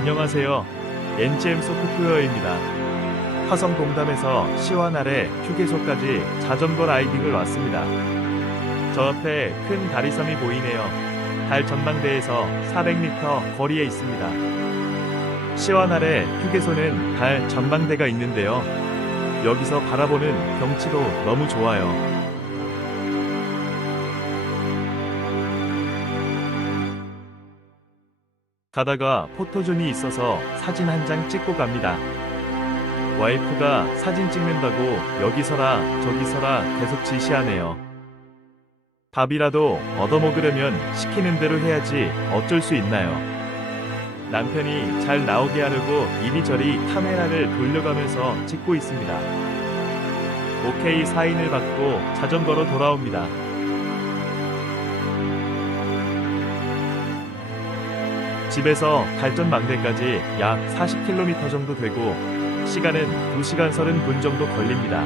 안녕하세요. NGM 소프트웨어입니다. 화성 동담에서 시와 날에 휴게소까지 자전거 라이딩을 왔습니다. 저 앞에 큰 다리섬이 보이네요. 달 전망대에서 400m 거리에 있습니다. 시와 날에 휴게소는 달 전망대가 있는데요. 여기서 바라보는 경치도 너무 좋아요. 가다가 포토존이 있어서 사진 한 장 찍고 갑니다. 와이프가 사진 찍는다고 여기서라 저기서라 계속 지시하네요. 밥이라도 얻어먹으려면 시키는 대로 해야지 어쩔 수 있나요? 남편이 잘 나오게 하려고 이리저리 카메라를 돌려가면서 찍고 있습니다. 오케이 사인을 받고 자전거로 돌아옵니다. 집에서 달전 망대까지 약 40km 정도 되고 시간은 2시간 30분 정도 걸립니다.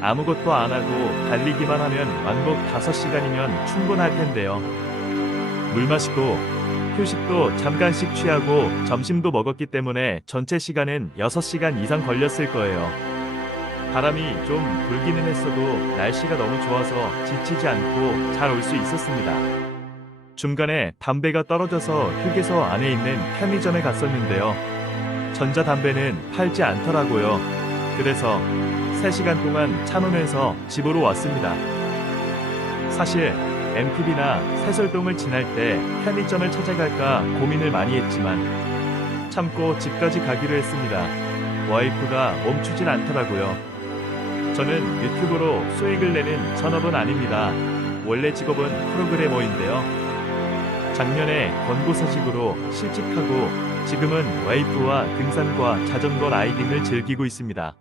아무것도 안 하고 달리기만 하면 왕복 5시간이면 충분할 텐데요. 물 마시고 휴식도 잠깐씩 취하고 점심도 먹었기 때문에 전체 시간은 6시간 이상 걸렸을 거예요. 바람이 좀 불기는 했어도 날씨가 너무 좋아서 지치지 않고 잘 올 수 있었습니다. 중간에 담배가 떨어져서 휴게소 안에 있는 편의점에 갔었는데요. 전자담배는 팔지 않더라고요. 그래서 3시간 동안 차노면서 집으로 왔습니다. 사실 MTV나 새솔동을 지날 때 편의점을 찾아갈까 고민을 많이 했지만 참고 집까지 가기로 했습니다. 와이프가 멈추질 않더라고요. 저는 유튜브로 수익을 내는 전업은 아닙니다. 원래 직업은 프로그래머인데요. 작년에 권고사직으로 실직하고 지금은 와이프와 등산과 자전거 라이딩을 즐기고 있습니다.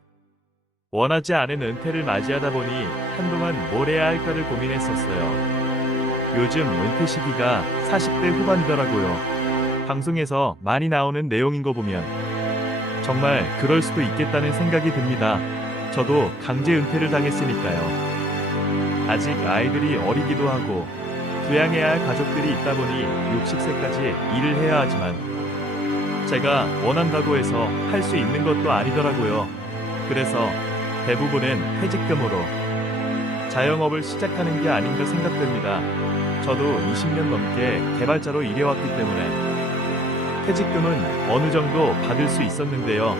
원하지 않은 은퇴를 맞이하다 보니 한동안 뭘 해야 할까를 고민했었어요. 요즘 은퇴 시기가 40대 후반이더라고요. 방송에서 많이 나오는 내용인 거 보면 정말 그럴 수도 있겠다는 생각이 듭니다. 저도 강제 은퇴를 당했으니까요. 아직 아이들이 어리기도 하고 부양해야 할 가족들이 있다 보니 60세까지 일을 해야 하지만 제가 원한다고 해서 할 수 있는 것도 아니더라고요. 그래서 대부분은 퇴직금으로 자영업을 시작하는 게 아닌가 생각됩니다. 저도 20년 넘게 개발자로 일해왔기 때문에 퇴직금은 어느 정도 받을 수 있었는데요.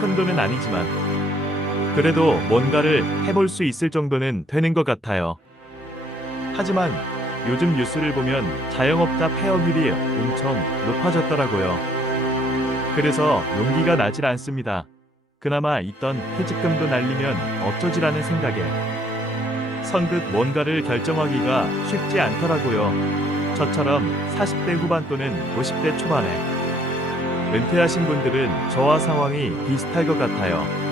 큰 돈은 아니지만 그래도 뭔가를 해볼 수 있을 정도는 되는 것 같아요. 하지만 요즘 뉴스를 보면 자영업자 폐업률이 엄청 높아졌더라고요. 그래서 용기가 나질 않습니다. 그나마 있던 퇴직금도 날리면 어쩌지라는 생각에 선뜻 뭔가를 결정하기가 쉽지 않더라고요. 저처럼 40대 후반 또는 50대 초반에 은퇴하신 분들은 저와 상황이 비슷할 것 같아요.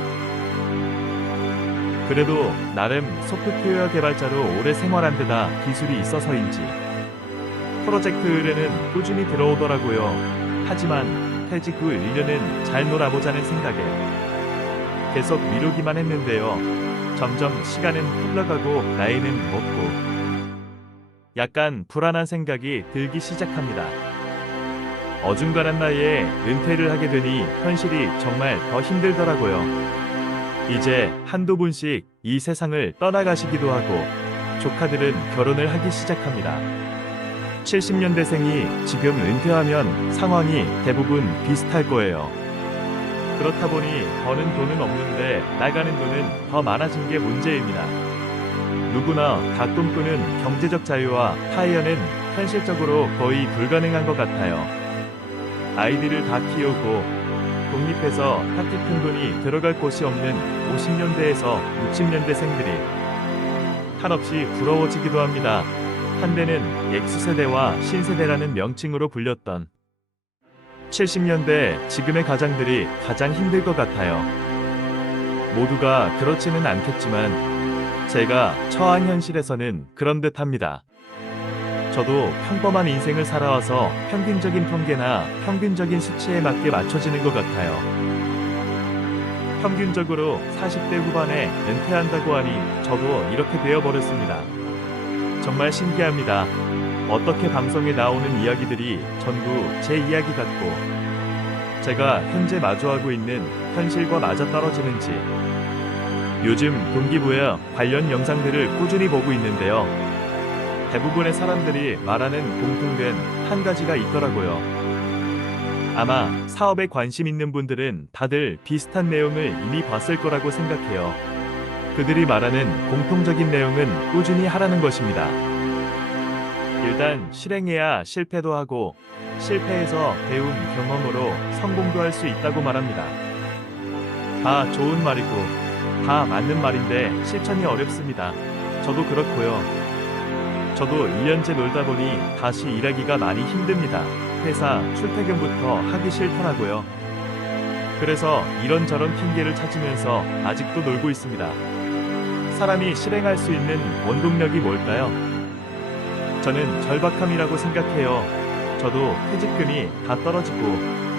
그래도 나름 소프트웨어 개발자로 오래 생활한 데다 기술이 있어서인지 프로젝트 의뢰는 꾸준히 들어오더라고요. 하지만 퇴직 후 1년은 잘 놀아보자는 생각에 계속 미루기만 했는데요. 점점 시간은 흘러가고 나이는 먹고 약간 불안한 생각이 들기 시작합니다. 어중간한 나이에 은퇴를 하게 되니 현실이 정말 더 힘들더라고요. 이제 한두 분씩 이 세상을 떠나가시기도 하고 조카들은 결혼을 하기 시작합니다. 70년대생이 지금 은퇴하면 상황이 대부분 비슷할 거예요. 그렇다 보니 버는 돈은 없는데 나가는 돈은 더 많아진 게 문제입니다. 누구나 다 꿈꾸는 경제적 자유와 타이어는 현실적으로 거의 불가능한 것 같아요. 아이들을 다 키우고 독립해서 딱히 큰 돈이 들어갈 곳이 없는 50년대에서 60년대생들이 한없이 부러워지기도 합니다. 한때는 X세대와 신세대라는 명칭으로 불렸던 70년대 지금의 가장들이 가장 힘들 것 같아요. 모두가 그렇지는 않겠지만 제가 처한 현실에서는 그런 듯 합니다. 저도 평범한 인생을 살아와서 평균적인 통계나 평균적인 수치에 맞게 맞춰지는 것 같아요. 평균적으로 40대 후반에 은퇴한다고 하니 저도 이렇게 되어버렸습니다. 정말 신기합니다. 어떻게 방송에 나오는 이야기들이 전부 제 이야기 같고 제가 현재 마주하고 있는 현실과 맞아떨어지는지 요즘 동기부여 관련 영상들을 꾸준히 보고 있는데요. 대부분의 사람들이 말하는 공통된 한 가지가 있더라고요. 아마 사업에 관심 있는 분들은 다들 비슷한 내용을 이미 봤을 거라고 생각해요. 그들이 말하는 공통적인 내용은 꾸준히 하라는 것입니다. 일단 실행해야 실패도 하고 실패해서 배운 경험으로 성공도 할 수 있다고 말합니다. 다 좋은 말이고 다 맞는 말인데 실천이 어렵습니다. 저도 그렇고요. 저도 1년째 놀다 보니 다시 일하기가 많이 힘듭니다. 회사 출퇴근부터 하기 싫더라고요. 그래서 이런저런 핑계를 찾으면서 아직도 놀고 있습니다. 사람이 실행할 수 있는 원동력이 뭘까요? 저는 절박함이라고 생각해요. 저도 퇴직금이 다 떨어지고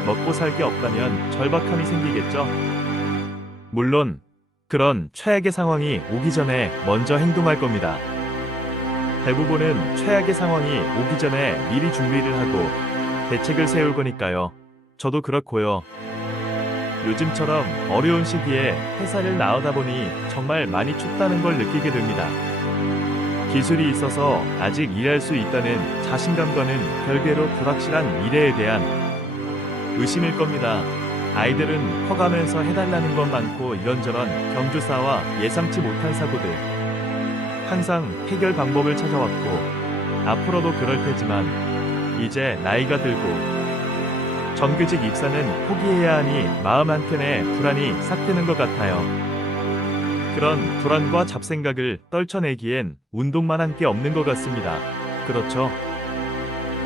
먹고 살 게 없다면 절박함이 생기겠죠? 물론 그런 최악의 상황이 오기 전에 먼저 행동할 겁니다. 대부분은 최악의 상황이 오기 전에 미리 준비를 하고 대책을 세울 거니까요. 저도 그렇고요. 요즘처럼 어려운 시기에 회사를 나오다 보니 정말 많이 춥다는 걸 느끼게 됩니다. 기술이 있어서 아직 일할 수 있다는 자신감과는 별개로 불확실한 미래에 대한 의심일 겁니다. 아이들은 커가면서 해달라는 것 많고 이런저런 경주사와 예상치 못한 사고들. 항상 해결 방법을 찾아왔고 앞으로도 그럴 테지만 이제 나이가 들고 정규직 입사는 포기해야 하니 마음 한켠에 불안이 싹 트는 것 같아요. 그런 불안과 잡생각을 떨쳐내기엔 운동만 한 게 없는 것 같습니다. 그렇죠?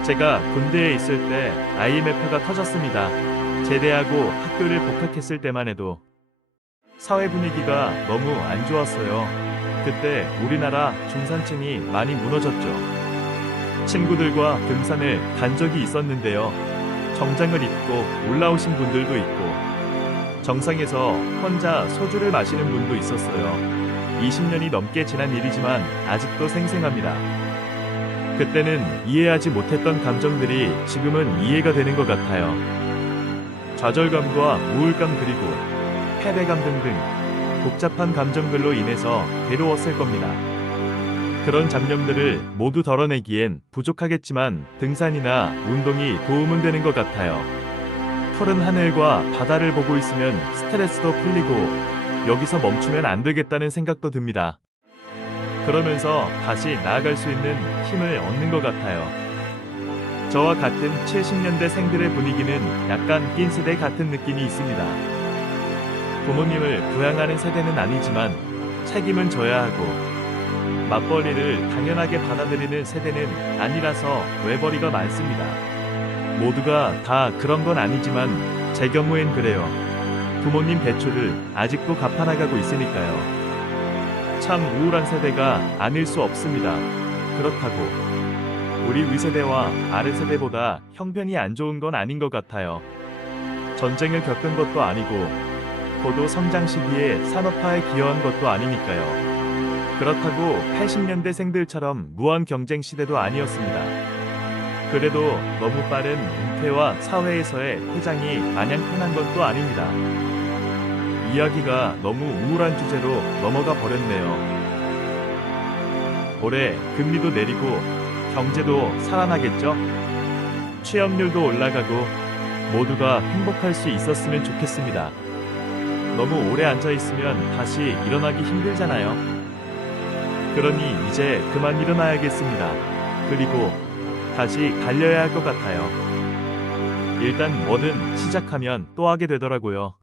제가 군대에 있을 때 IMF가 터졌습니다. 제대하고 학교를 복학했을 때만 해도 사회 분위기가 너무 안 좋았어요. 그때 우리나라 중산층이 많이 무너졌죠. 친구들과 등산을 간 적이 있었는데요. 정장을 입고 올라오신 분들도 있고 정상에서 혼자 소주를 마시는 분도 있었어요. 20년이 넘게 지난 일이지만 아직도 생생합니다. 그때는 이해하지 못했던 감정들이 지금은 이해가 되는 것 같아요. 좌절감과 우울감 그리고 패배감 등등 복잡한 감정들로 인해서 괴로웠을 겁니다. 그런 잡념들을 모두 덜어내기엔 부족하겠지만 등산이나 운동이 도움은 되는 것 같아요. 푸른 하늘과 바다를 보고 있으면 스트레스도 풀리고 여기서 멈추면 안 되겠다는 생각도 듭니다. 그러면서 다시 나아갈 수 있는 힘을 얻는 것 같아요. 저와 같은 70년대 생들의 분위기는 약간 낀 세대 같은 느낌이 있습니다. 부모님을 부양하는 세대는 아니지만 책임은 져야 하고 맞벌이를 당연하게 받아들이는 세대는 아니라서 외벌이가 많습니다. 모두가 다 그런 건 아니지만 제 경우엔 그래요. 부모님 대출을 아직도 갚아나가고 있으니까요. 참 우울한 세대가 아닐 수 없습니다. 그렇다고 우리 위세대와 아래세대보다 형편이 안 좋은 건 아닌 것 같아요. 전쟁을 겪은 것도 아니고 고도 성장 시기에 산업화에 기여한 것도 아니니까요. 그렇다고 80년대 생들처럼 무한 경쟁 시대도 아니었습니다. 그래도 너무 빠른 은퇴와 사회에서의 퇴장이 마냥 편한 것도 아닙니다. 이야기가 너무 우울한 주제로 넘어가 버렸네요. 올해 금리도 내리고 경제도 살아나겠죠? 취업률도 올라가고 모두가 행복할 수 있었으면 좋겠습니다. 너무 오래 앉아 있으면 다시 일어나기 힘들잖아요. 그러니 이제 그만 일어나야겠습니다. 그리고 다시 달려야 할 것 같아요. 일단 뭐든 시작하면 또 하게 되더라고요.